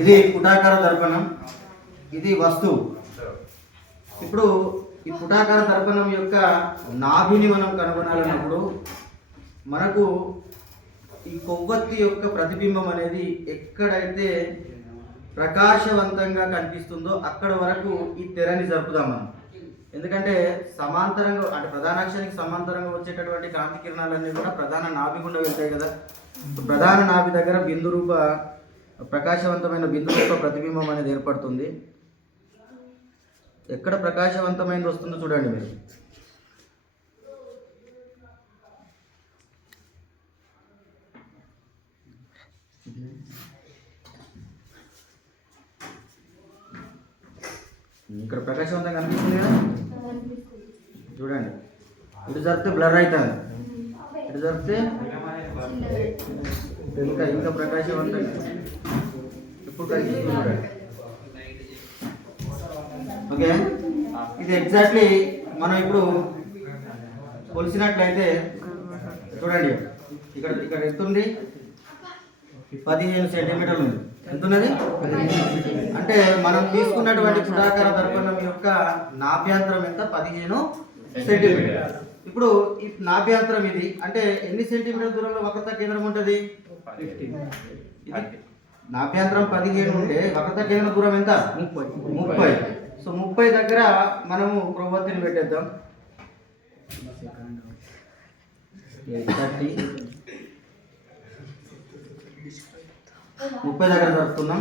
ఇది పుటాకార దర్పణం, ఇది వస్తువు. ఇప్పుడు ఈ పుటాకార దర్పణం యొక్క నాభిని మనం కనుగొనాలన్నప్పుడు మనకు ఈ కొవ్వొత్తి యొక్క ప్రతిబింబం అనేది ఎక్కడైతే ప్రకాశవంతంగా కనిపిస్తుందో అక్కడ వరకు ఈ తెరని జరుపుదాం మనం. ఎందుకంటే సమాంతరంగా అంటే ప్రధానాక్షానికి సమాంతరంగా వచ్చేటటువంటి కాంతి కిరణాలన్నీ కూడా ప్రధాన నాభి గుండా వెళ్తాయి కదా. ప్రధాన నాభి దగ్గర బిందు రూప ప్రకాశవంతమైన బిందు రూప ప్రతిబింబం అనేది ఏర్పడుతుంది. ఎక్కడ ప్రకాశవంతమైనది వస్తుందో చూడండి మీరు. ఇక్కడ ప్రకాశవంతంగా కనిపిస్తుంది కదా, చూడండి. ఇటు జరిపితే బ్లర్ అవుతుంది, ఇటు జరిపితే ఇంకా ఇంకా ప్రకాశవంతంగా ఎప్పుడు కనిపిస్తుంది చూడండి. ఓకే, ఇది ఎగ్జాక్ట్లీ మనం ఇప్పుడు కొలిసినట్లయితే చూడండి. ఇక్కడ ఇక్కడ ఎంత ఉంది? 15 సెంటీమీటర్లు ఉంది. ఎంత ఉన్నది? అంటే మనం తీసుకున్నటువంటి పుటాకార దర్పణం యొక్క నాభ్యంతరం ఎంత? 15 సెంటీమీటర్. ఇప్పుడు ఈ నాభ్యంతరం ఇది అంటే ఎన్ని సెంటీమీటర్ దూరంలో వక్రత కేంద్రం ఉంటుంది? నాభ్యంతరం 15 ఉంటే వక్రత కేంద్రం దూరం ఎంత? 30. సో 30 దగ్గర మనము కొవ్వొత్తిని పెట్టేద్దాం. 30 దగ్గర జరుపుతున్నాం.